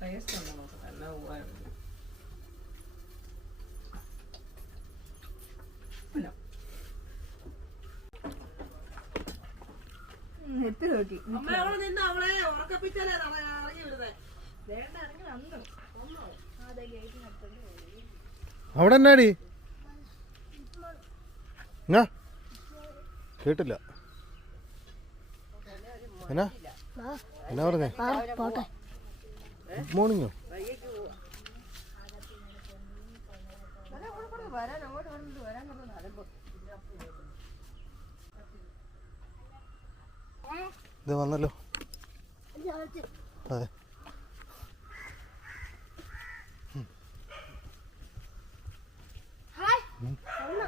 Taste ഉണ്ടോ നോക്കട്ടെ. എല്ലാം പോവാനുണ്ട്. അവിടെ എന്നാടി കേട്ടില്ല. എന്നാ എന്നാ പറഞ്ഞേ? ഗുഡ് മോർണിംഗോ? ഇത് വന്നല്ലോ. അതെ,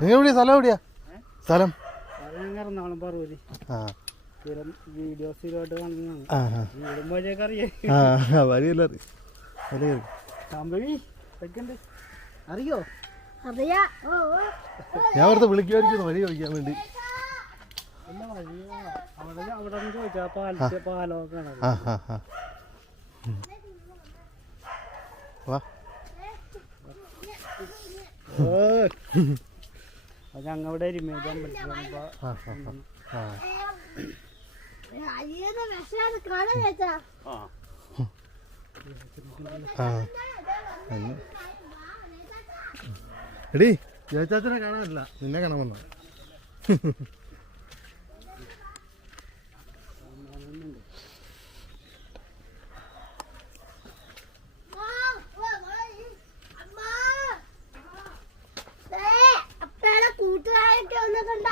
നിങ്ങൾ എവിടെയാ? സ്ഥലം എവിടെയാ? സ്ഥലം അറിയോ? ഞാൻ അവിടുത്തെ വിളിക്കുമായിരിക്കും വഴി ചോദിക്കാൻ വേണ്ടി. ഞങ്ങളുടെ എടീ, ജയച്ചാച്ചനെ കാണാനില്ല, നിന്നെ കാണാൻ വന്ന. കൂട്ടുകാരൊക്കെ വന്നിട്ടുണ്ട.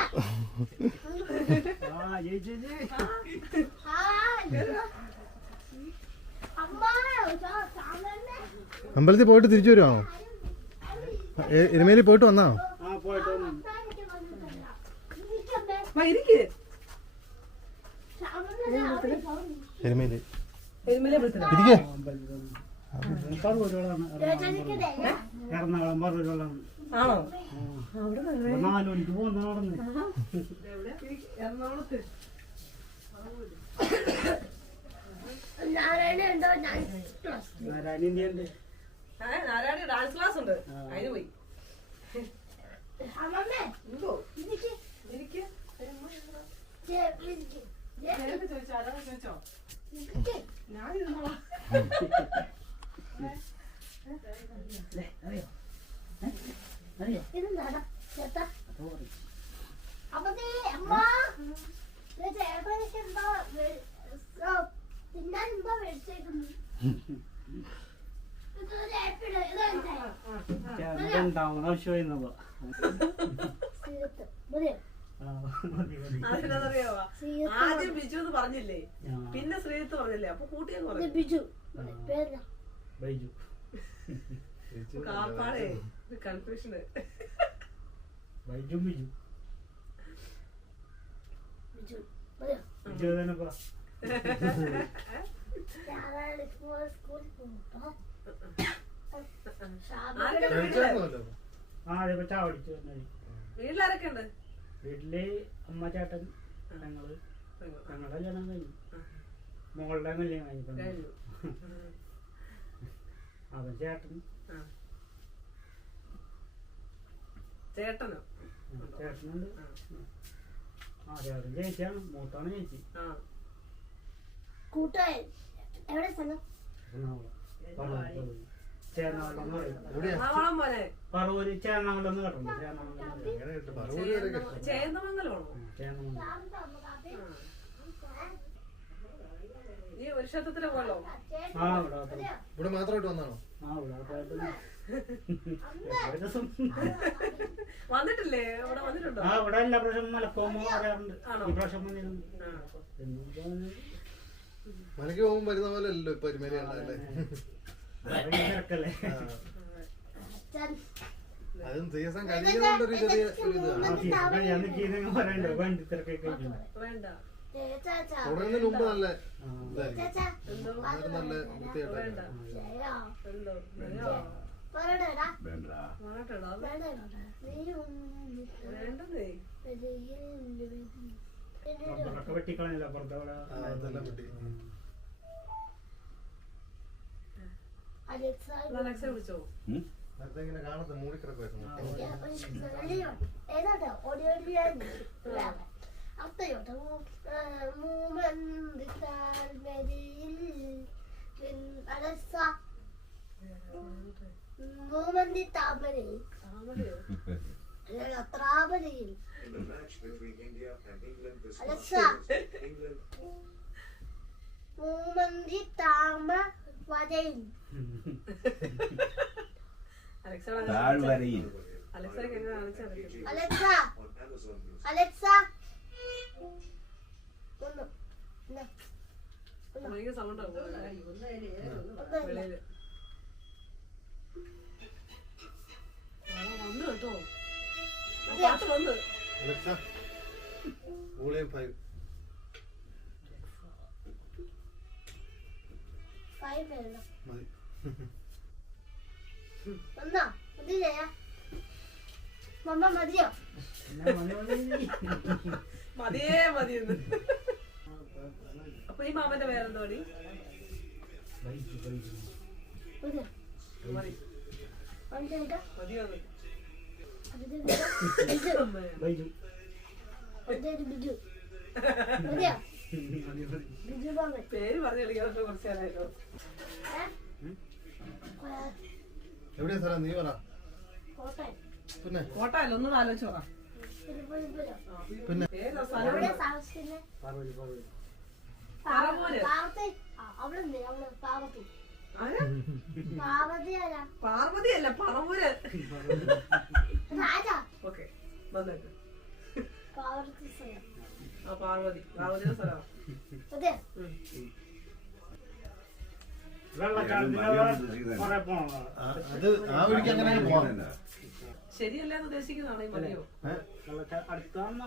അമ്പലത്തിൽ പോയിട്ട് തിരിച്ചു വരുവാണോ? എരുമേലി പോയിട്ട് വന്നാണോ? എരുമേലി ഇരിക്കേ. എറണാകുളം പറവൂരോളാണ്. 4 മണിക്ക് പോകുന്ന നടന്ന് എറണാകുളത്ത് നാരായണ ഡാൻസ് ക്ലാസ് ഉണ്ട്, അതിന് പോയി. ചോദിച്ചോ ഞാനിരുന്നോളാം. അതിനറിയാവാ, ആദ്യം ബിജു എന്ന് പറഞ്ഞില്ലേ, പിന്നെ ശ്രീജിത്ത് പറഞ്ഞില്ലേ, അപ്പൊ കൂട്ടിയെന്ന് പറഞ്ഞു. കാപ്പാടേ കൺഫ്യൂഷന്. വീട്ടിലാരൊക്കെ ഉണ്ട്? വീട്ടില് അമ്മ, ചേട്ടൻ, ഞങ്ങള്. ഞങ്ങളുടെ കല്യാണം കഴിഞ്ഞു. മോളുടെ കല്യാണം കഴിഞ്ഞു. അവൻ ചേട്ടൻ. ചേട്ടനോ? ചേട്ടനുണ്ട്. ചേട്ടൻ ചേച്ചിയാണ്, മൂത്താണ് ചേച്ചി. കൂട്ടുകാരൻ എവിടെ സ്ഥലം? ചേർന്നാവളം എന്ന് പറയും. പറവൂര് ചേർന്നാവളം എന്ന് കേട്ടോ. ചേന്നമംഗലമാണോ? ഈ ഒരു ക്ഷേത്രത്തിലെ പോലോ? ഇവിടെ മാത്രമായിട്ട് വന്നാണോ? വന്നിട്ടില്ലേ? ഇവിടെ വന്നിട്ടുണ്ടോ? ഇവിടെ എല്ലാ പ്രാവശ്യം മലപ്പോകുമ്പോ പറയാറുണ്ട്. ഈ പ്രാവശ്യം വന്നിരുന്നു. മലയ്ക്ക് പോകുമ്പോൾ വരുന്ന പോലെ അല്ലല്ലോ ഇപ്പൊ എരുമേലിയാണല്ലേ. അതും ദിവസം കഴിയുന്നൊരു ചെറിയ തുടങ്ങുന്നതിന് മുമ്പ് നല്ല നല്ല വൃത്തിയായിട്ട്. വെട്ടിക്കളഞ്ഞല്ലോ പുറത്തവിടെ. അലക്സ വിളിച്ചോ? നേരത്തെ ഇങ്ങനെ കാണത്തെ മൂടിക്കിടക്കുമായിരുന്നു. ഏതാട്ടോ ഓടി ഓടി അത്തയോട്ടോ അലക്സ മൂമന്തി താമരയിൽ ത്രാമരയിൽ അലക്സ മൂമന്തി താമരയിൽ താഴ്വരയിൽ അലക്സയ്ക്ക് എങ്ങനെ കാണിച്ചറിയാം? അലക്സ അലക്സ ഭയങ്കര സൗണ്ട് ആവും വെളിയില്. വന്നു കേട്ടോ, പാട്ട് വന്ന്. Alexa volume 5. മതി. ഒന്നോ മതിയോ മമ്മ മതിയോ? മതിയേ മതിയെന്ന്. അപ്പൊ ഈ മാമന്റെ പേരെന്തോടി? മതി മതിയോ? പേര് പറഞ്ഞു കളിക്കാൻ കുറച്ച് നേരമായിട്ടോ. എവിടെയാ സ്ഥലം നീ പറ. പിന്നെ കോട്ടയല്ല, ഒന്നും ആലോചിച്ച് പറ. പിന്നെ ഏതാ സ്ഥലം? പറവൂര്. ആരാ? പാർവതിയല്ല, പറവൂര്. ഓക്കെ വന്നേക്ക്. ആ പാർവതി, പാർവതിയുടെ സ്ഥലമാണ്. അത് ആ വഴിക്ക് അങ്ങനെ പോവാം. ശരിയല്ലെന്ന് ഉദ്ദേശിക്കുന്നതാണോ ഈ മതിയോ? അടുത്തെന്ന്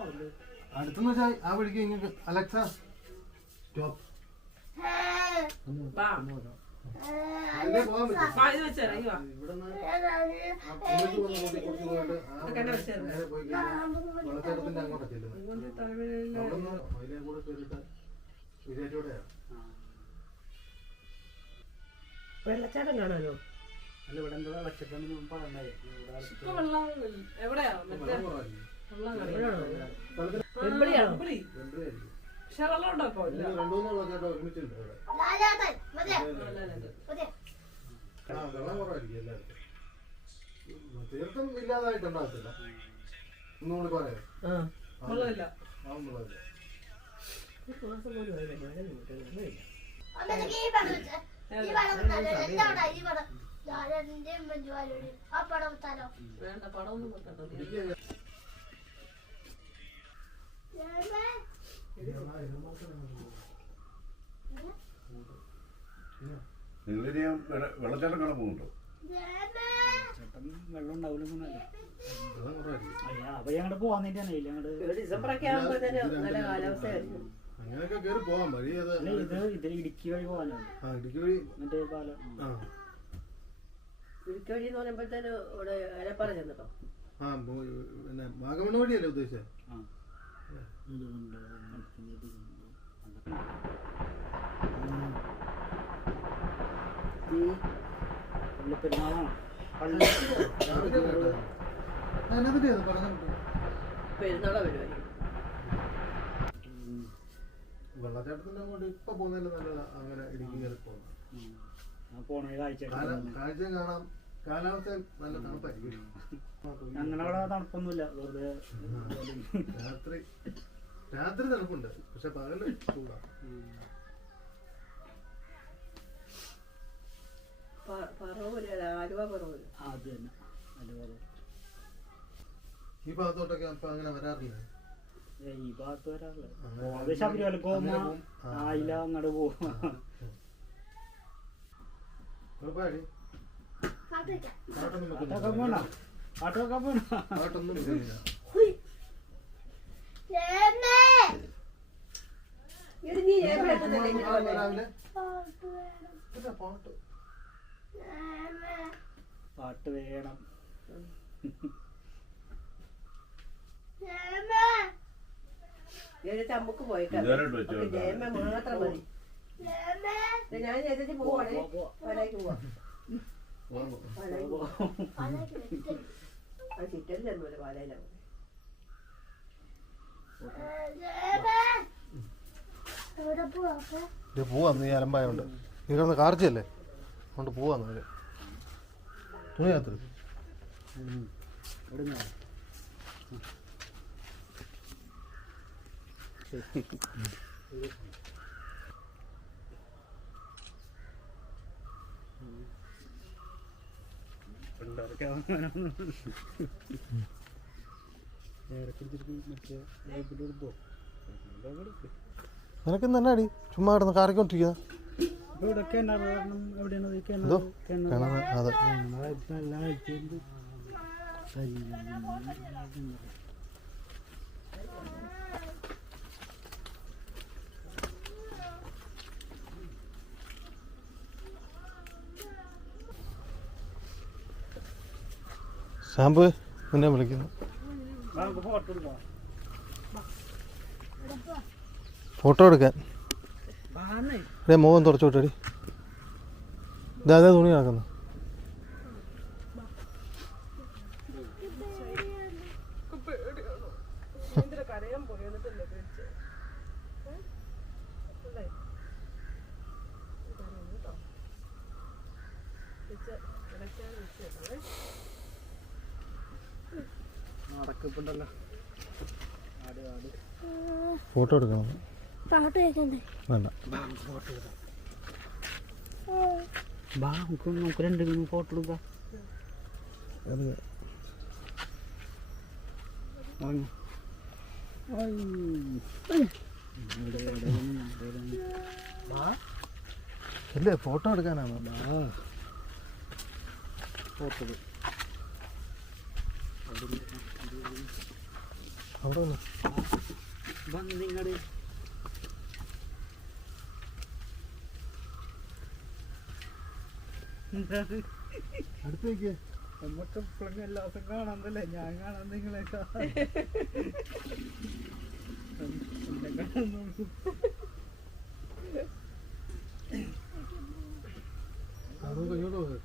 വെച്ചാൽ ആ വഴിക്ക് ഇങ്ങനെ അലക്സ സ്റ്റോപ്പ്. വാ പോകാൻ പറ്റും. വാ, ഇത് വെച്ചേരാ. ഈ വാ ഇവിടുന്ന് ഇതൊക്കെ വെച്ചേരാ. വെള്ളച്ചാട്ടത്തിന്റെ അങ്ങോട്ടാ ചെല്ലുന്നത്. അവിടുന്ന് അതിലെ കൂടെ കയറിയിട്ട് വിജയത്തോടെയാണ്. വെള്ളച്ചാട്ടം കാണാനോ? അല്ല ഇവിടെ എന്താ വെച്ചിട്ടൊന്നും പറഞ്ഞേ. ഇപ്പൊ വെള്ളം എവിടെയാ? മറ്റേ വെള്ളം കളി. പക്ഷെ വെള്ളം ഉണ്ടോ ഇപ്പൊ? ഇല്ല. 2-3 വെള്ളച്ചാട്ടം ഒരുമിച്ചുണ്ട് ഇവിടെ. വെള്ളം കുറവായിരിക്കും എല്ലാവർക്കും. തീർത്ഥം ഇല്ലാതായിട്ടുണ്ടാകത്തില്ല. ഒന്നുകൂടി പറയാം. വെള്ളമില്ല. ആവുന്നുള്ളതല്ല. വേണ്ട, പടമൊന്നും വെക്കണ്ട. വെള്ളച്ചാട്ടം കാണാൻ പോകുന്നുണ്ടോ? വെള്ളം ഉണ്ടാവില്ലെന്നല്ല. വെള്ളം കുറവായിരിക്കും. അപ്പൊ ഞങ്ങടെ പോവാൻ വേണ്ടിയാണ് അങ്ങോട്ട്. ഡിസംബറൊക്കെ ആകുമ്പോഴത്തേനും നല്ല കാലാവസ്ഥയായിരിക്കും. അങ്ങനെയൊക്കെ കയറി പോവാൻ വഴി. അത് ഇത് ഇടുക്കി വഴി പോകാനാണ്. ഇടുക്കി വഴി മറ്റേ പാലം. ഇടുക്കി വഴി എന്ന് പറയുമ്പോഴത്തേനും ഇവിടെ ഏലപ്പാറ ചെന്നിട്ടോ. പിന്നെ വാഗമൺ വഴിയല്ലേ ഉദ്ദേശിച്ചത്? പെരുന്നാളാണ്. പെരുന്നാള പരിപാടി. വെള്ളച്ചാട്ടത്തിന്റെ അങ്ങോട്ട് ഇപ്പൊ പോകുന്നതിന് നല്ലതാ. അങ്ങനെ ഇടുക്കി കയറി പോകുന്നത് പോണേ കാഴ്ച കാണാം. കാലാവസ്ഥ നല്ല തണുപ്പായിരിക്കും. ഞങ്ങളവിടെ തണുപ്പൊന്നുമില്ല. വെറുതെ രാത്രി തണുപ്പുണ്ട്, പക്ഷെ പകല് ചൂടാ. അത് തന്നെ. ഈ ഭാഗത്തോട്ടൊക്കെ അപ്പൊ അങ്ങനെ വരാറില്ല. ഈ ഭാഗത്ത് വരാറില്ല. ശബരിമല പോകുമ്പോ ആയില്ല അങ്ങോട്ട് പോകും. പാട്ടൊക്കെ പോണ പാട്ടൊന്നും ഇല്ല. രാവിലെ പാട്ട് വേണം. ചമ്പക്ക് പോയിട്ടാണ് ജയമ്മ മാത്രം മതി. ഞാൻ ചേച്ചി പോവാണേ. വരാക്ക് പോവാ. പാലായിട്ട് വെച്ച്. ചിറ്റൻ ചെന്നൂര് പാലയിലാണ്. എവിടെ പോവാ? ഇത് പോവാം, നീ അലമ്പായോണ്ട് നീ കിടന്ന് കാർച്ചല്ലേ അതുകൊണ്ട് പോവാന്ന് അവര് തുണിയകത്ത് നിനക്കെന്താ അടി ചുമ്മാ കിടന്ന് കാറിക്കൊണ്ടിരിക്കുന്ന എന്തോ കിണറ് അതെ ഷാമ്പു എന്നെ വിളിക്കുന്നു ഫോട്ടോ എടുക്കാൻ മുഖം തുറച്ചോട്ടടി ഇതാ തുണി നടക്കുന്നു കരയാൻ പോയി എന്നിട്ടല്ലേ പേടിച്ചേ. അല്ലേ കേട്ടോ നടക്കിപ്പുണ്ടല്ലോ. ഫോട്ടോ എടുക്കണം പാട്ട് കേൾക്കണ്ടേ? വേണ്ട നമുക്ക് രണ്ട് ഫോട്ടോ എടുക്കാം. ഇല്ലേ ഫോട്ടോ എടുക്കാനാണോ? ഫോട്ടോ അവിടെ വന്നിങ്ങട് അടുത്തേക്ക് നമുക്ക് ഇപ്പോഴും എല്ലാ ദിവസം കാണാന്നല്ലേ ഞാൻ കാണാൻ നിങ്ങളെ ഇങ്ങോട്ട് പോകെ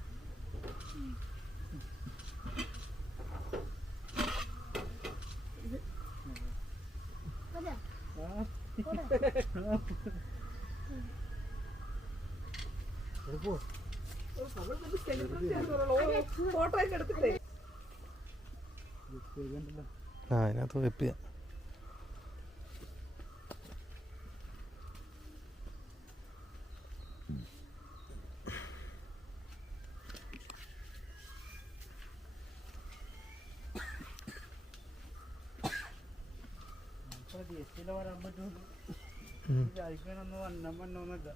ഫോട്ടോ ഒക്കെ എടുത്തിട്ടേ ആ അതിനകത്ത് വെപ്പ് ചെയ്യാം. വരാൻ പറ്റുള്ളൂ. വിചാരിക്കാനൊന്ന് വന്നം വന്നോന്നല്ല.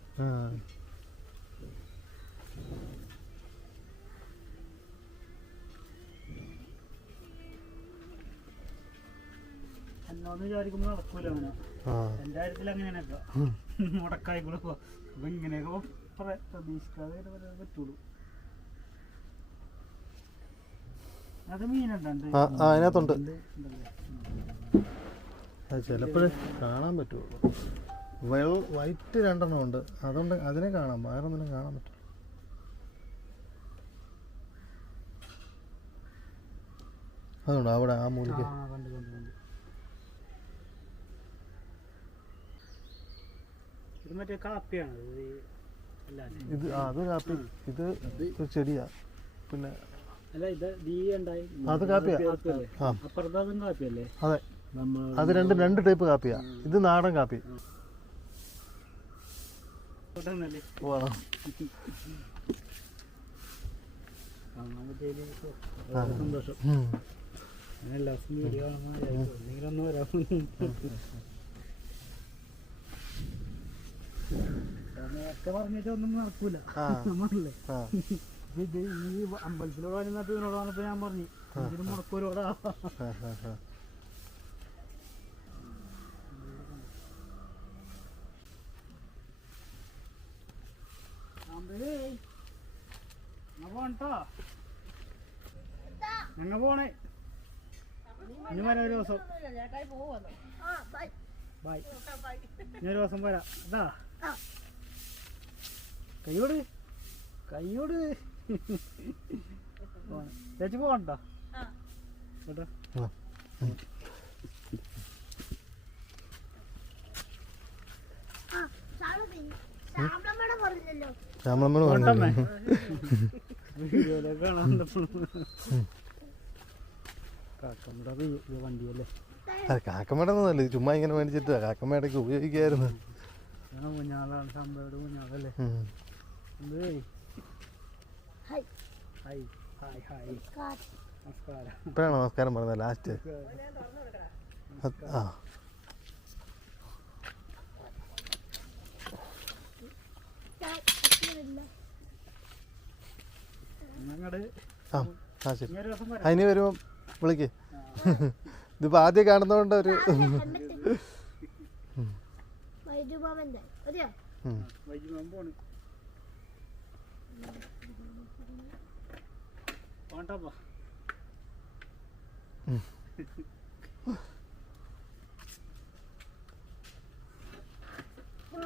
എന്നോന്ന് വിചാരിക്കുമ്പോ നടക്കൂല അങ്ങനെ. എന്റെ കാര്യത്തിൽ അങ്ങനെയൊക്കെ മുടക്കായിക്കൂടെ അപ്പൊ ഇങ്ങനെയൊക്കെ പ്രതീക്ഷിക്കാതെ വരാൻ പറ്റുള്ളൂ. അത് മീനുണ്ട് അതിനകത്തുണ്ട്. അത് ചിലപ്പോഴേ കാണാൻ പറ്റുള്ളൂ. വൈറ്റ് രണ്ടെണ്ണം ഉണ്ട്, അതുകൊണ്ട് അതിനെ കാണാം, വേറെ ഒന്നിനും കാണാൻ പറ്റും. അതുകൊണ്ട് അവിടെ ആ മൂലിക്ക് ഇത് മറ്റേ കാപ്പിയാണ് ഇത്. അത് കാപ്പി, ഇത് ഒരു ചെടിയാ. പിന്നെ അല്ല ഇത് ഉണ്ടായി അത് കാപ്പിയാ. അപ്പുറത്ത് അതും കാപ്പിയല്ലേ? അതെ, അത് രണ്ട് ടൈപ്പ് കാപ്പിയാ. ഇത് നാടൻ കാപ്പി. സന്തോഷം. എല്ലാ ദിവസം വീഡിയോ കാണുന്ന ഒന്ന് വരാം. നേരത്തെ പറഞ്ഞിട്ടൊന്നും നടക്കൂല നമ്മളല്ലേ. ഇത് ഈ അമ്പലത്തിലൂടെ വരുന്നിട്ട് ഇതിനോട് വന്നപ്പോ ഞാൻ പറഞ്ഞു ഇതിന് മുടക്കൂരോടാ. പോണട്ടോ, ഞങ്ങ പോണേ. ഇനി വരാം ഒരു ദിവസം. ബൈ. ഇനി ഒരു ദിവസം വരാം. ഇതാ കയ്യോട് കയ്യോട്. ചേച്ചി പോകണ്ട കേട്ടോ. ശ്യാമളമ്മ പറഞ്ഞു വീഡിയോയിലൊക്കെ കാണാൻ കാക്കമ്മയുടെ വണ്ടിയല്ലേ. കാക്കമ്മയുടെ ഒന്നുമല്ല, ചുമ്മാ ഇങ്ങനെ മേടിച്ചിട്ട് കാക്കമ്മയുടെയൊക്കെ ഉപയോഗിക്കായിരുന്നു. കുഞ്ഞാളാണ് ശമ്പയുടെ കുഞ്ഞാളല്ലേ. നമസ്കാരം. ഇപ്പഴാണോ നമസ്കാരം പറഞ്ഞത് ലാസ്റ്റ്? ആ ആ ശരി. അതിന് വരുമ്പോ വിളിക്ക്. ഇതിപ്പോ ആദ്യം കാണുന്നോണ്ട് ഒരു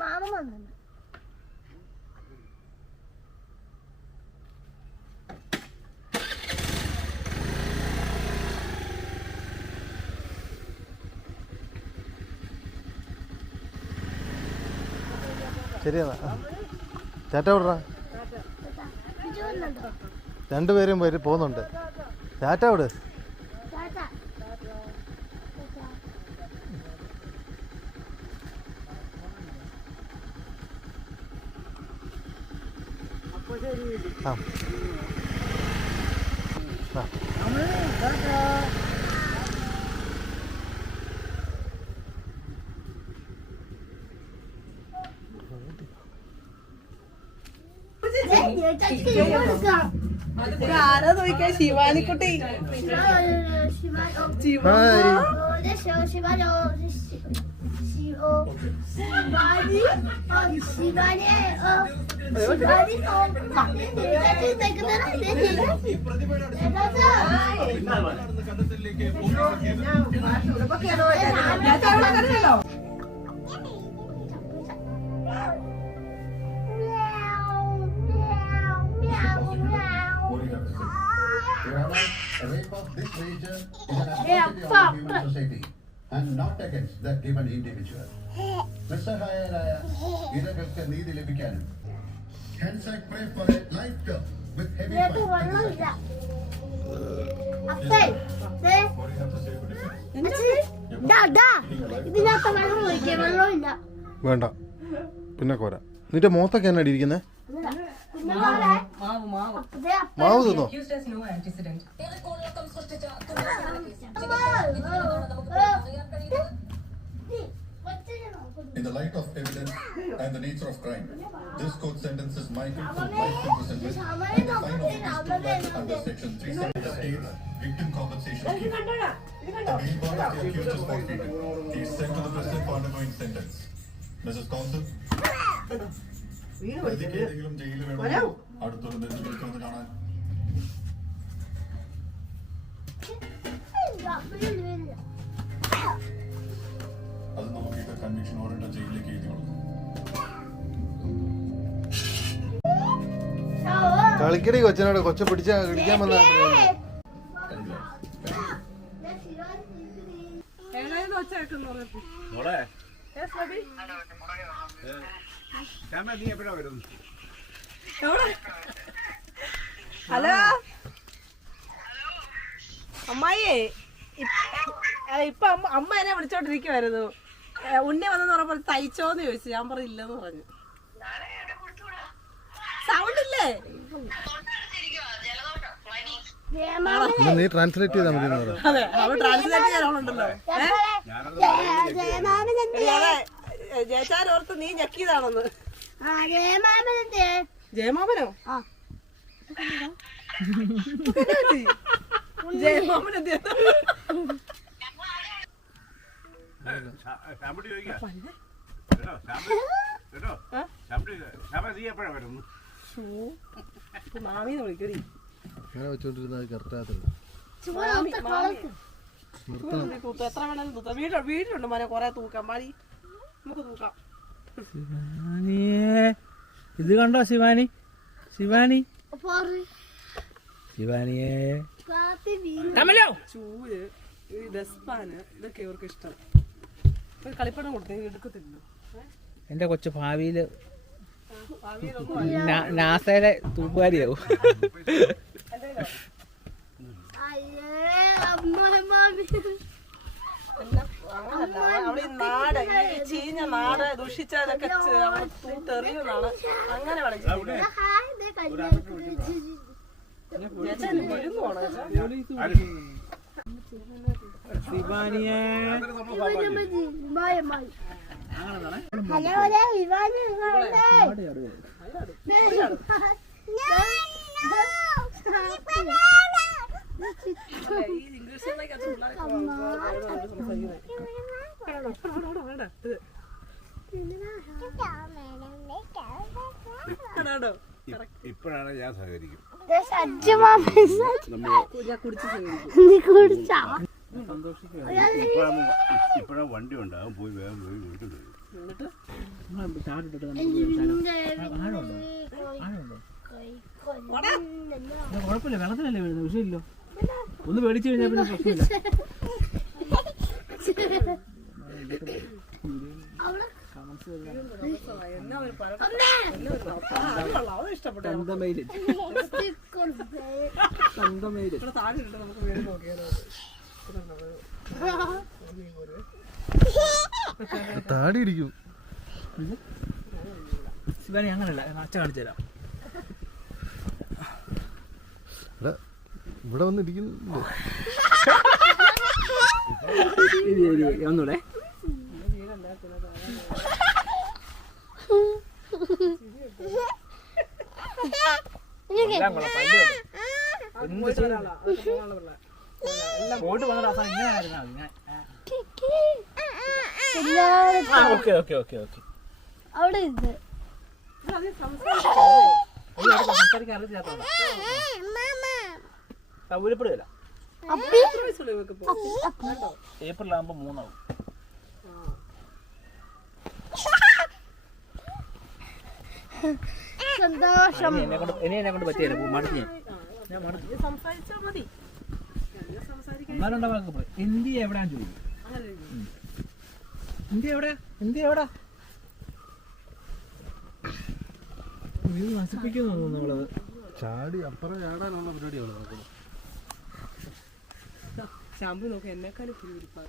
മാമ വന്നു. ശരിയാ. ടാറ്റ വിടറാ. രണ്ടുപേരും പോകുന്നുണ്ട്. ടാറ്റ വിട്. ആ ആരാ നോക്കിയാ ശിവാനിക്കുട്ടി. A rape of this nature is an atrocity of human society and not against that given individual. നിസ്സഹായരായ ഇരകൾക്ക് നീതി ലഭിക്കാനും. Hence I pray for a life term with heavy fine. What do you have to say for defense? ഇതിനകത്ത് വെള്ളം ഒഴിക്കുക. വെള്ളമില്ല. വേണ്ട, പിന്നെ കോര. നിന്റെ മുഖത്തൊക്കെ എന്നാ ഇരിക്കുന്നേ? മാവ് തിന്നോ? In the light of evidence and the nature of crime, this court sentences Michael to life imprisonment and a fine of ₹2 lakhs under Section 370 of the State's Victim Compensation Scheme. The main bond of the accused is forfeited. He is sent to the prison for undergoing sentence. Mrs. Counsel, പ്രതിക്ക് ഏതെങ്കിലും ജയിലിൽ വേണോ അടുത്തൊരു ബന്ധുക്കൾക്ക് വന്ന് കാണാൻ? അത് നമുക്ക് ഇത് കൺവിക്ഷൻ ഓർഡർ ജയിലിലേക്ക് എഴുതി കൊടുക്കും. കളിക്കടി കൊച്ചനോട്. കൊച്ച പിടിക്കാൻ വന്ന ഹലോ അമ്മായിയേ, ഇപ്പൊ അമ്മ എന്നെ വിളിച്ചോണ്ടിരിക്കുവായിരുന്നു. ഉണ്ണി വന്നെന്ന് പറഞ്ഞപ്പോ തയ്ച്ചോന്ന് ചോദിച്ചു. ഞാൻ പറഞ്ഞില്ലെന്ന് പറഞ്ഞു. സൗണ്ട് ഇല്ലേ? നീ ട്രാൻസ്ലേറ്റ് ചെയ്താൽ മതി. അതെ, അവൾ ട്രാൻസ്ലേറ്റ് ചെയ്യാനുണ്ടല്ലോ. ജയച്ചാൻ ഓർത്ത് നീ ഞെക്കിയതാണെന്ന്. ജയമാമനോ? ജയമാമൻ മാമീന്ന് വിളിക്കടി. അങ്ങനെ വെച്ചോണ്ടിരുന്ന കറക്റ്റാകത്തില്ല. എത്ര വേണേലും തൂക്കാം. വീട്ടിലുണ്ട് മോനെ കൊറേ തൂക്കാം. മതി, നമുക്ക് തൂക്കാം. ഇത് കണ്ടോ ശിവാനി? ശിവാനി ശിവാനിയെ ചൂര് ഈ ഡസ്പാന് ഇതൊക്കെ ഇവർക്ക് ഇഷ്ടം. ഒരു കളിപ്പടം കൊടുത്തേ എടുക്കത്തില്ല. എൻ്റെ കൊച്ചു ഭാവിയിൽ നാസയുടെ തൂക്കുകാരിയാവും. അങ്ങനല്ല, അവിടെ ഈ നാട് ഈ ചീഞ്ഞ നാട് ദുഷിച്ചതൊക്കെ തൂത്തെറിയുന്നതാണ്. അങ്ങനെ വേണം ശിവാനിയെ ഇപ്പോഴാണ് ഞാൻ സഹകരിക്കും. ഇപ്പോഴാണ് വണ്ടി ഉണ്ടാകും, പോയി വേഗം പോയി വിളിച്ചിട്ട് വരും. കുഴപ്പമില്ല, വെള്ളത്തിലല്ലേ വീഴുന്നത്, വിഷയമില്ലോ. ഒന്ന് പേടിച്ചു കഴിഞ്ഞാൽ പിന്നെ പ്രശ്നമില്ല. താടി ഇരിക്കും. ശിവാനി അങ്ങനല്ല, അച്ഛ കാണിച്ചു തരാം. ഇവിടെ വന്നിരിക്കുന്നു. ഒന്നൂടെ പോയിട്ട് വന്നിട്ട് അവസാനം ഇങ്ങനെ ആയിരുന്നു. Okay okay okay okay. അവിടെ ഇത് സംസാരിക്കാൻ അറിയത്തില്ലാത്ത സൗകര്യപ്പെടുകയില്ല. ഏപ്രിലാകുമ്പോ 3 ആവും. എന്നെ കൊണ്ട് പറ്റിയല്ല, മടുത്ത് ഞാൻ സംസാരിച്ചാ മതി. എന്നാലുണ്ടാ വാക്ക് പോയി. ഇന്ത്യ എവിടെയാന്ന് ചോദിക്കും. ഇന്ത്യ എവിടെ, ഇന്ത്യ എവിടാ ഇത് നശിപ്പിക്കുന്നു നമ്മളത്. ചാടി അപ്പുറം ചാടാനുള്ള പരിപാടിയാണ് നടക്കുന്നത്. ശാമ്പു നോക്കി എന്നെക്കാളും പിരിപ്പാ.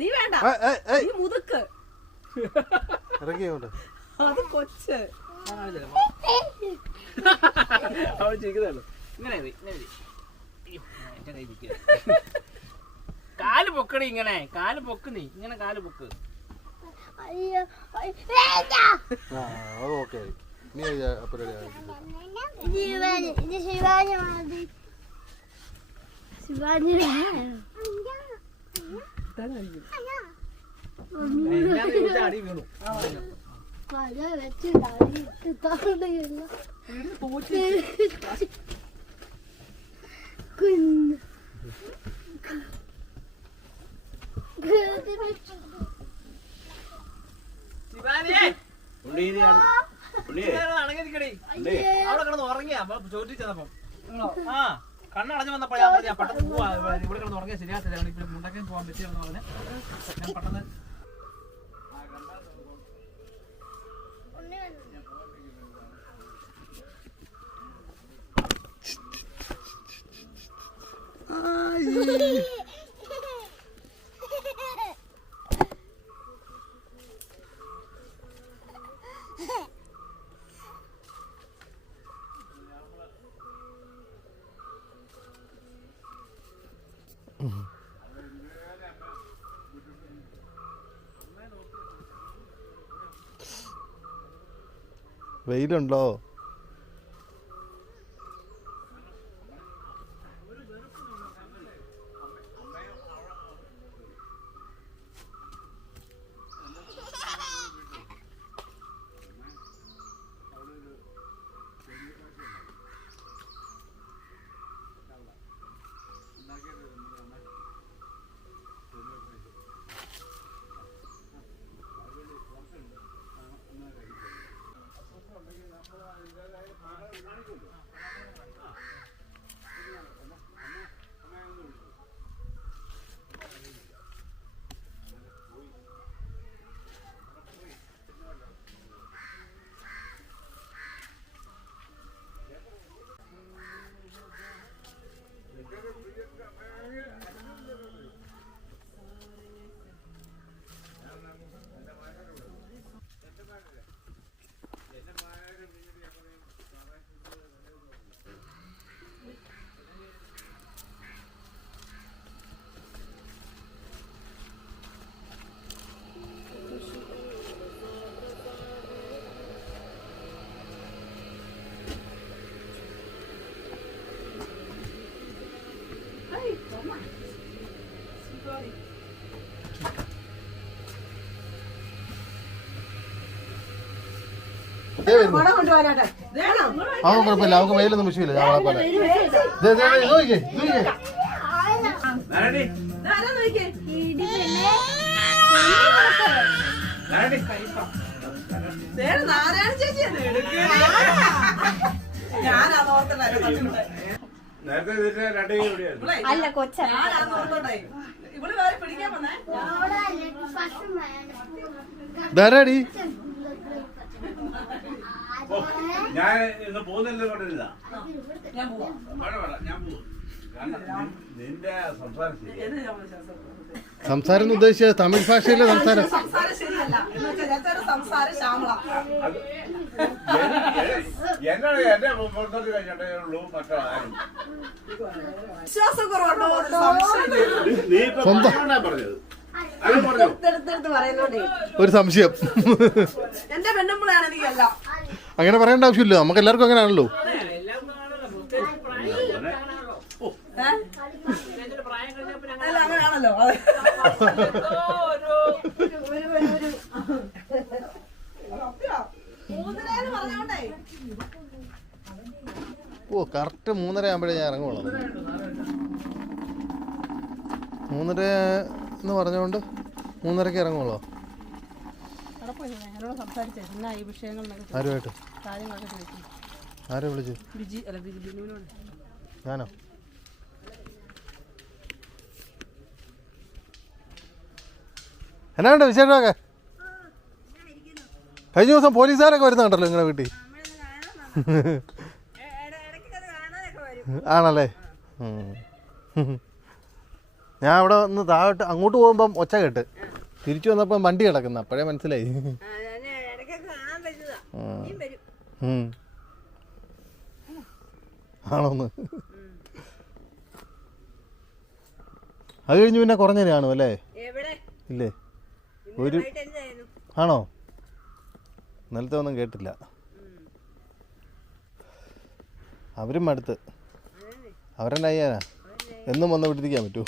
നീ വേണ്ട, നീ മുതുക്ക് ഇറങ്ങിയോണ്ട് അത് കൊച്ച്. അവൾ ചെയ്യുന്നല്ലോ ഇങ്ങനെ എന്റെ കൈ നിൽക്കുക. കാല് പൊക്കടി, ഇങ്ങനെ കാല് പൊക്ക്, നീ ഇങ്ങനെ കാല് പൊക്ക്. ഓക്കെ നീ പരിപാടി അടി വീണു. അവിടെ കിടന്ന് ഉറങ്ങിയ ചോദിച്ചു ചെന്നപ്പം ആ കണ്ണടഞ്ഞു വന്നപ്പോ ഞാൻ പറഞ്ഞു പെട്ടെന്ന് പോവാ, ഇവിടെ കിടന്ന് ഉറങ്ങിയ ശരിയാത്തില്ല, ഇവിടെ മുണ്ടക്കാൻ പോകാൻ പറ്റിയെന്ന് പറഞ്ഞ് ഞാൻ പെട്ടെന്ന് വെയിലുണ്ടോ? മണം കൊണ്ടുപോകാനാട്ടെ വേണം അവൻ കുഴപ്പമില്ല, അവർക്ക് വെയിലൊന്നും വിഷയമില്ല. ഞങ്ങളെ പോലെ നോക്കിക്കേ. ആരാ നോക്കിയേ നാരായണ ചേച്ചിയാണ് ഞാനതോർത്തിട്ടുണ്ടായി അല്ല കൊച്ച ഞാനതോർത്തോണ്ടായി ഇവിടെ വേറെ പിടിക്കാൻ വന്നേ ധാരാടി ഞാൻ ഇന്ന് പോകുന്നില്ല കൊണ്ടില്ല. ഞാൻ പോവാം ഞാൻ പോകും. കാരണം നിന്റെ സംസാരം ശരിയാ. സംസാരം എന്ന് ഉദ്ദേശിച്ചത് തമിഴ് ഭാഷയിലെ സംസാരം. സംസാരം ശരിയല്ല എന്ന് വെച്ചാൽ രണ്ടൊരു സംസാരം ശ്യാമള എന്നോട് എന്റെ പുറത്തോട്ട് കഴിഞ്ഞിട്ടേ ഉള്ളൂ മറ്റാരും. വിശ്വാസം കുറവുണ്ടോ എന്ന് സംശയം നീ ഇപ്പൊ പറഞ്ഞത് അത് പറഞ്ഞു. എടുത്തെടുത്ത് പറയുന്നോണ്ടേ ഒരു സംശയം. എന്റെ പെണ്ണുമ്പിളയാണ് എനിക്കല്ല അങ്ങനെ പറയേണ്ട ആവശ്യമില്ല, നമുക്ക് എല്ലാവർക്കും അങ്ങനെയാണല്ലോ. അല്ല അങ്ങനെയാണല്ലോ പറഞ്ഞോണ്ടേ ഓ കറക്റ്റ് 3:30 ആകുമ്പോഴേ ഞാൻ ഇറങ്ങുള്ളൂ. 3:30 എന്ന് പറഞ്ഞുകൊണ്ട് 3:30 ഇറങ്ങുള്ളൂ. എന്നോട് സംസാരിച്ചേ എന്നാ ഈ വിഷയങ്ങളിലൊക്കെ ആരുമായിട്ട്? കാര്യങ്ങളൊക്കെ ചോദിക്കും. ആരെ വിളിച്ചു? ബിജുവിനോട്. ഞാനോ? എന്നാണ്ട് വിശേഷമൊക്കെ? കഴിഞ്ഞ ദിവസം പോലീസുകാരൊക്കെ വരുന്നുണ്ടല്ലോ നിങ്ങളുടെ വീട്ടിൽ. ആണല്ലേ? ഞാൻ അവിടെ ഒന്ന് താഴോട്ട് അങ്ങോട്ട് പോകുമ്പം ഒച്ച കേട്ട് തിരിച്ചു വന്നപ്പം വണ്ടി കിടക്കുന്നു, അപ്പോഴേ മനസ്സിലായി. ആണോന്ന്. അത് കഴിഞ്ഞ് പിന്നെ കുറഞ്ഞു കാണും അല്ലേ? ഇല്ലേ? ഒരു ആണോ? ഇന്നലത്തെ ഒന്നും കേട്ടില്ല. അവരും അടുത്ത് അവരെന്നെ അയ്യാനാ എന്നും വന്ന് വിട്ടിരിക്കാൻ പറ്റൂ.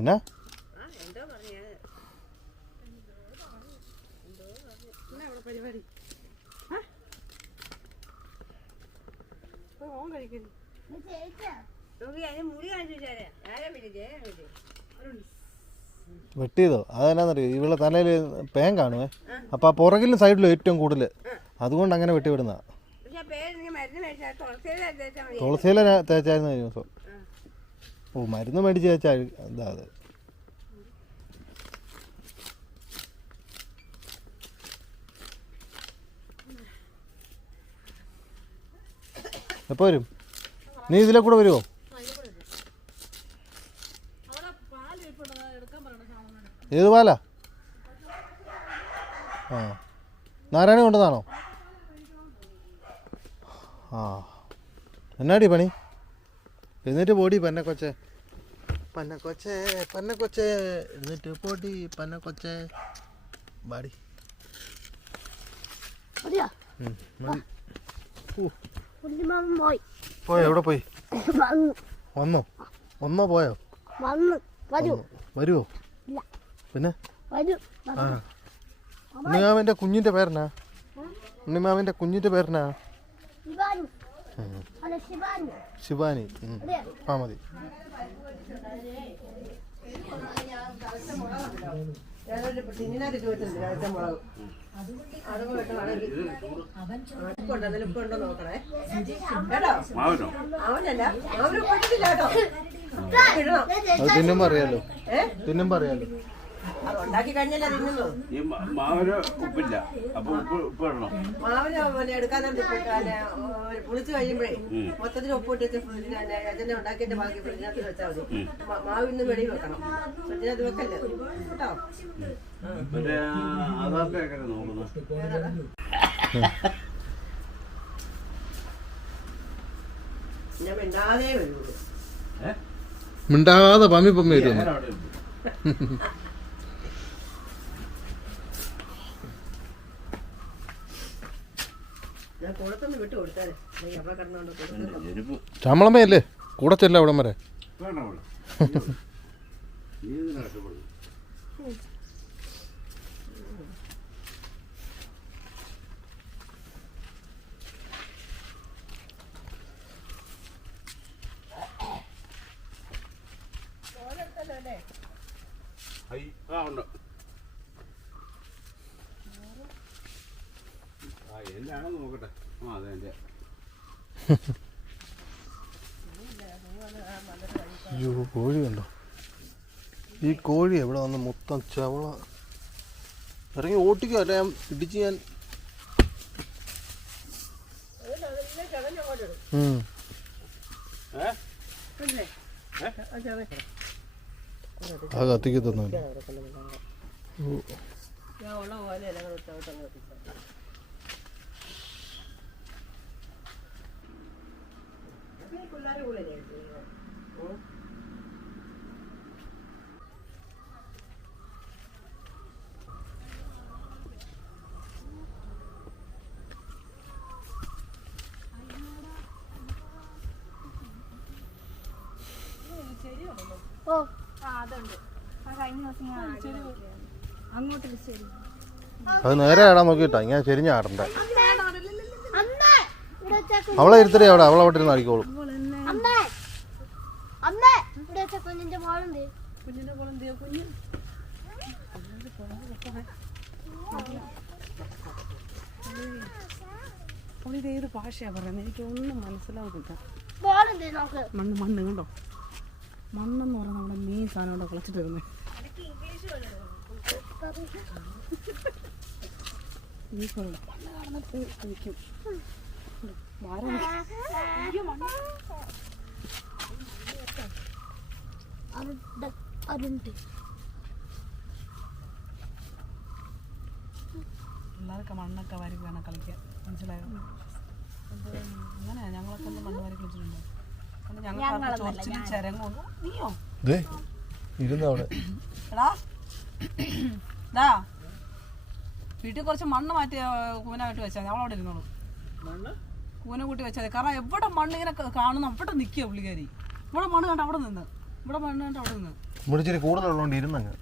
എന്നാ വെട്ടിയതോ? അതെന്നാന്നറിയോ, ഇവിടെ തലയിൽ പേൻ കാണുവേ, അപ്പം ആ പുറകിലും സൈഡിലും ഏറ്റവും കൂടുതൽ, അതുകൊണ്ട് അങ്ങനെ വെട്ടിവിടുന്നതാണ്. തുളസിയില തേച്ചായിരുന്നു കഴിഞ്ഞ ദിവസം. ഓ മരുന്ന് മേടിച്ച് തേച്ചാ എന്താ അത്? എപ്പോൾ വരും? നീ ഇതിലെ കൂടെ വരുമോ? ഏത് പാലാ? ആ നാരായണ കൊണ്ടതാണോ? ആ എന്നാടി പണി? എന്നിട്ട് പോടി പന്നക്കൊച്ചേ, പന്നക്കൊച്ചേ, പന്നക്കൊച്ചേ, എന്നിട്ട് പോടി പന്നക്കൊച്ചേ, ബാടി. പോയോ? എവിടെ പോയി? വന്നോ? വന്നോ പോയോ? വരുവോ? പിന്നെ ആ ഉണ്ണിമാമൻ്റെ കുഞ്ഞിൻ്റെ പേരെന്നാ? ഉണ്ണിമാമൻ്റെ കുഞ്ഞിൻ്റെ പേരെന്നാ? ശിവാനി. ആ മതി. നോക്കണേ മാവനോ? അവനല്ല അവന് പെട്ടിട്ടില്ല കേട്ടോ. അത് തിന്നുമ്പോ അറിയാലോ, തിന്നുമ്പോ അറിയാലോ. അത് ഉണ്ടാക്കി കഴിഞ്ഞല്ലേ തിന്നുള്ളൂ. ഈ മാവന് ഉപ്പില്ല, അപ്പൊ ഉപ്പ് ഇടണം. മാവിന് എടുക്കാൻ പുളിച്ച് കഴിയുമ്പോഴേ മൊത്തത്തിൽ ഒപ്പിട്ട് ഫ്രിഡ്ജിന് അതിനെ ഉണ്ടാക്കിയിട്ട് ബാക്കി ഫ്രിഡ്ജിനകത്ത് വെച്ചാൽ മതി. മാവിന്ന് വെടി വെക്കണം, ഫ്രിഡ്ജിനകത്ത് വെക്കല്ലേ കേട്ടോ. മറ്റേ ആധാറിന്റെ ഒക്കെ നോക്കുന്നത് ഞാൻ മിണ്ടാതെ വരുള്ളൂ. മിണ്ടാതെ പമ്മി പമ്മി വരുന്നു. ഞാൻ കൊടുത്തൊന്ന് വിട്ടു കൊടുത്താലേ അവിടെ കിടന്നുകൊണ്ട് കൊടുത്തു. ചെരുപ്പ് ചമ്മളമ്മയല്ലേ കൂടെ ചെല്ല അവിടം വരെ. വേണ്ട വേണ്ട നീ ഇതിനെ കഷ്ടപ്പെടുന്നു. ഉണ്ട്. എന്നാണെന്ന് നോക്കട്ടെ. അതെ എൻ്റെ അയ്യോ കോഴി കണ്ടോ? ഈ കോഴി എവിടെ വന്ന് മൊത്തം ചവള ഇറങ്ങി ഓട്ടിക്കോ അല്ല ഞാൻ ഇടിച്ച് ഞാൻ. ആ കത്തിക്കത്തൊന്നുമില്ല. ഉള്ള പോലെ എല്ലാം ചവിട്ടങ്ങ് പിള്ളേരെ കൂടെ ഓ അതുണ്ട്. കഴിഞ്ഞ ദിവസം അങ്ങോട്ട് ശരി. അത് നേരെ ആടാൻ നോക്കിയിട്ടാ ഇങ്ങനെ ചെരിഞ്ഞ ആടണ്ടേ. അമ്മേ ഇവിടെ അവളെ ഇരുത്തരേ അവിടെ, അവളവിടെ ഇരുന്ന് അടിക്കോളും. അമ്മേ അമ്മേ ഇവിടെ വെച്ച കുഞ്ഞിന്റെ മോളുണ്ട്. കുഞ്ഞിന്റെ കുളന്തിയോ കുഞ്ഞ് ഇത് ഏത് ഭാഷയാ പറയുന്നത്? എനിക്ക് ഒന്നും മനസ്സിലാവുന്നില്ല. മോളുണ്ട് നോക്ക്. മണ്ണ് കണ്ടോ? മണ്ണെന്ന് പറഞ്ഞാൽ നമ്മുടെ മെയിൻ സാധനം കൊണ്ട് കളിച്ചിട്ട് വരുന്നത്. മണ്ണ് കാണുന്നിട്ട് കഴിക്കും. പിള്ളേർക്ക് മണ്ണൊക്കെ വാരി വേണം കളിക്കാൻ, മനസ്സിലായോ? അങ്ങനെയാ ഞങ്ങളൊക്കെ ഒന്ന് മണ്ണ് വാരി കളിച്ചിട്ടുണ്ടോ? ഞങ്ങൾക്ക് ചൊറിച്ചിലും ചരങ്ങും. നീയോ ഇരുന്നവിടെ എടാ വീട്ടിൽ കുറച്ച് മണ്ണ് മാറ്റി കൂനായിട്ട് വെച്ചാൽ ഞങ്ങളവിടെ ഇരുന്നോളൂ. കൂന കൂട്ടി വെച്ചാൽ കാരണം എവിടെ മണ്ണ് ഇങ്ങനെ കാണുന്നു അവിടെ നിൽക്കുക പുള്ളിക്കാരി. ഇവിടെ മണ്ണ് കണ്ട അവിടെ നിന്ന്, ഇവിടെ മണ്ണ് കണ്ട അവിടെ നിന്ന്. മുടിച്ചിരി കൂടുതലുള്ളതുകൊണ്ട് ഇരുന്നങ്ങ്.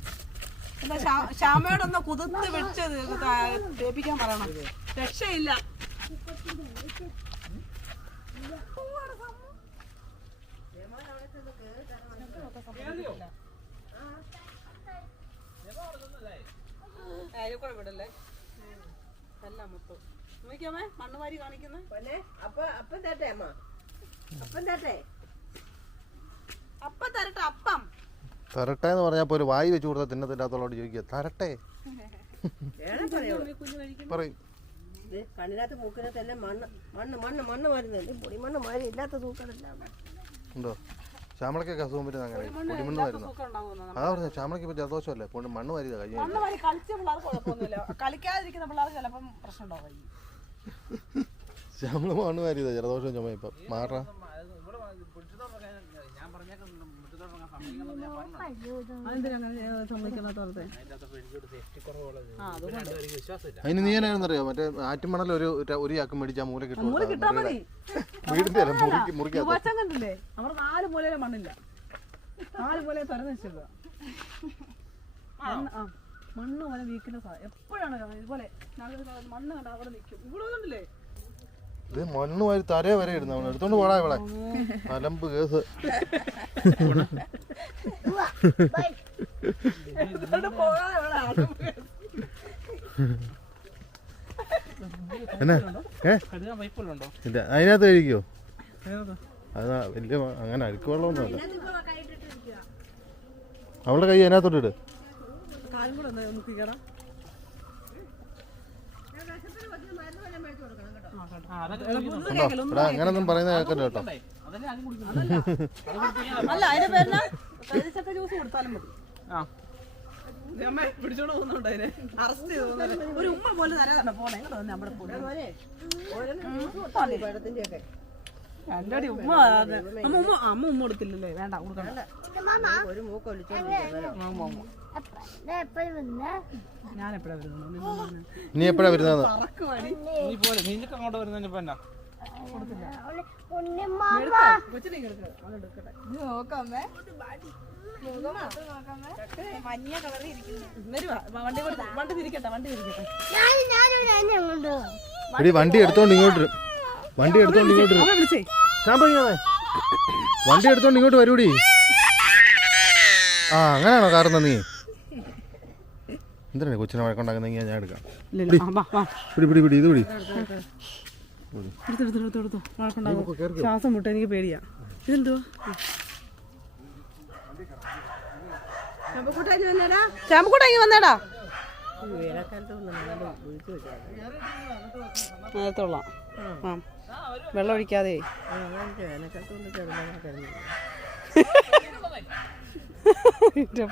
എന്താ ശ്യാമയോടൊന്ന് കുതിർത്ത് വെച്ചത് തേപ്പിക്കാൻ പറയണം. രക്ഷയില്ല. വിടല്ലേ എല്ലാം മൊത്തം നോക്കിയാമേ മണ്ണ് വാരി കാണിക്കുന്നത്. അപ്പം തരട്ടെ അമ്മ, അപ്പം തരട്ടെ, അപ്പം തരട്ടെ. അപ്പം തരട്ടെ എന്ന് പറഞ്ഞാൽ ഒരു വായി വെച്ച് കൊടുത്താൽ തിന്നത്തില്ലാത്തോളോട് ചോദിക്കുക തരട്ടെ പറയും. കണ്ണിനകത്ത് മൂക്കിനകത്ത് എല്ലാം മണ്ണ് മണ്ണ് മണ്ണ് മണ്ണ് വരുന്നത്. പൊടിമണ്ണ് മാറി ഇല്ലാത്ത തൂക്കമെല്ലാം ഉണ്ടോ? ശ്യാമളക്കൊക്കെ അസുഖം വരുന്നത് അങ്ങനെ പൊടിമണ്ണ് വരുന്നു. അതാ പറഞ്ഞ ശ്യാമളക്ക് ഇപ്പൊ ജലദോഷമല്ലേ മണ്ണ് വാരിയതാ കഴിഞ്ഞ. മണ്ണ് വാരി കളിച്ച പിള്ളേർക്ക് കുഴപ്പമൊന്നുമില്ല, കളിക്കാതിരിക്കുന്ന പിള്ളേർക്ക് ചിലപ്പം പ്രശ്നമുണ്ടാവും. ശ്യാമള മണ്ണ് വാരിയതാ ജലദോഷം ചുമ ഇപ്പൊ മാറാ. അതിന് നീ എന്നായിരുന്നറിയോ മറ്റേ ആറ്റുമണൽ ഒരു ചാക്ക് മേടിച്ചാൽ മൂല കിട്ടും. വീടിന്റെ കണ്ടില്ലേ അവർ 4 മൂലയിലെ മണ്ണില്ല, 4 മൂലയെ തുറന്നു വെച്ചത് മണ്ണ് പോലെ വീക്കിന്റെ എപ്പോഴാണ് ഇതുപോലെ മണ്ണ് കണ്ട അവിടെ നിൽക്കും. ഇവിടെ കണ്ടില്ലേ ഇത് മണ്ണ് വാരി തരേ വരെ ഇടുന്ന അവൻ എടുത്തോണ്ട് പോടാ ഇവിടെ അലമ്പ് കേസ്. എന്നാ ഇല്ല അതിനകത്ത് കഴിക്കോ? അതാ വലിയ അങ്ങനെ അഴുക്ക് വെള്ളമൊന്നുമല്ല. അവളുടെ കൈ അതിനകത്തോട്ട് ഇട്. അങ്ങനൊന്നും പറയുന്ന കേൾക്കല്ലോ കേട്ടോ. അല്ല അതിന്റെ പേരിന് കരിച്ചക്ക ജ്യൂസ് കൊടുത്താലും മതി. പിടിച്ചോണ്ട് പോകുന്നുണ്ട് അതിനെ അറസ്റ്റ് ചെയ്തു. ഒരു ഉമ്മ പോലെ തരാ പോണേ നമ്മുടെ രണ്ടടി ഉമ്മ. അമ്മ ഉമ്മ കൊടുത്തില്ലല്ലേ? വേണ്ട കൊടുക്കണ്ട. ഒരു മൂക്കൊലിച്ചോ ഞാൻ എപ്പോഴാ വരുന്നത് ഇനി എപ്പോഴാ വരുന്നത്? നീ പോലെ നിനക്ക് അങ്ങോട്ട് വരുന്നതിന് ഇപ്പൊ എന്നാ വണ്ടി തിരിക്കട്ടെ എടി വണ്ടി എടുത്തോണ്ട് ഇങ്ങോട്ട് വരും. വണ്ടി എടുത്തോണ്ട് ഇങ്ങോട്ട് വരും. വിളിച്ചേ വണ്ടി എടുത്തോണ്ട് ഇങ്ങോട്ട് വരൂടി. ആ അങ്ങനെയാണോ കാറുന്ന നീ? എന്തിനാണ് കൊച്ചിനെ വഴക്കുണ്ടാക്കുന്നെങ്കിൽ ഞാൻ എടുക്കാം. പിടി പിടി പിടി ഇത് പിടി. എടുത്തു ശ്വാസം മുട്ട എനിക്ക് പേടിയാ. ഇതെന്തുവാ ചാമ്പക്കൂട്ടാക്കി വന്നേടാ. നേരത്തോളാം. ആ വെള്ളം ഒഴിക്കാതെ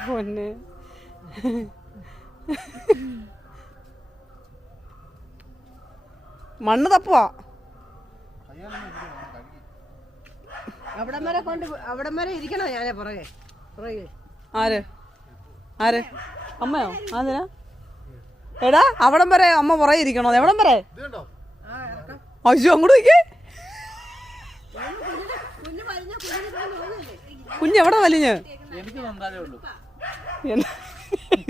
പൊന്നെ. മണ്ണ് തപ്പുവാ. അവിടം വരെ ഇരിക്കണോ ഞാനേ പുറകെ ആര് ആര് അമ്മയോ? അതിനാ എടാ അവിടം വരെ അമ്മ പുറകെ ഇരിക്കണോ? എവിടം വരെ? അയ്യോ അങ്ങോട്ട് നോക്കിയേ. കുഞ്ഞെവിടെ വലിഞ്ഞ്? എനിക്ക് നന്നാലേ ഉള്ളൂ.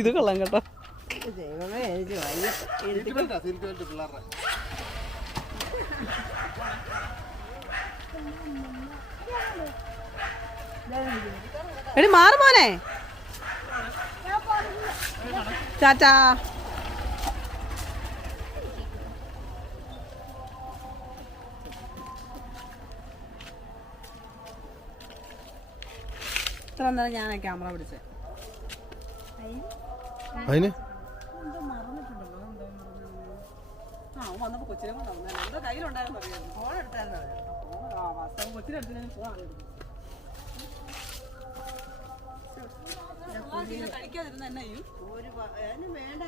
ഇത് കൊള്ളാം കേട്ടോ. എടി മാറ് മോനെ. ടാറ്റാ. ഇത്ര നേരം ഞാൻ ക്യാമറ പിടിച്ചേ. അതിന് ആ വന്നപ്പോ കൊച്ചിനെ കൊണ്ടാ വന്നേ. എന്തോ കയ്യിലുണ്ടായിരുന്നു അറിയായിരുന്നു. ഫോൺ എടുത്തായിരുന്നു. കൊച്ചിനെ എടുത്തിട്ട് ഫോൺ കഴിക്കാതിരുന്ന എന്നാ വേണ്ട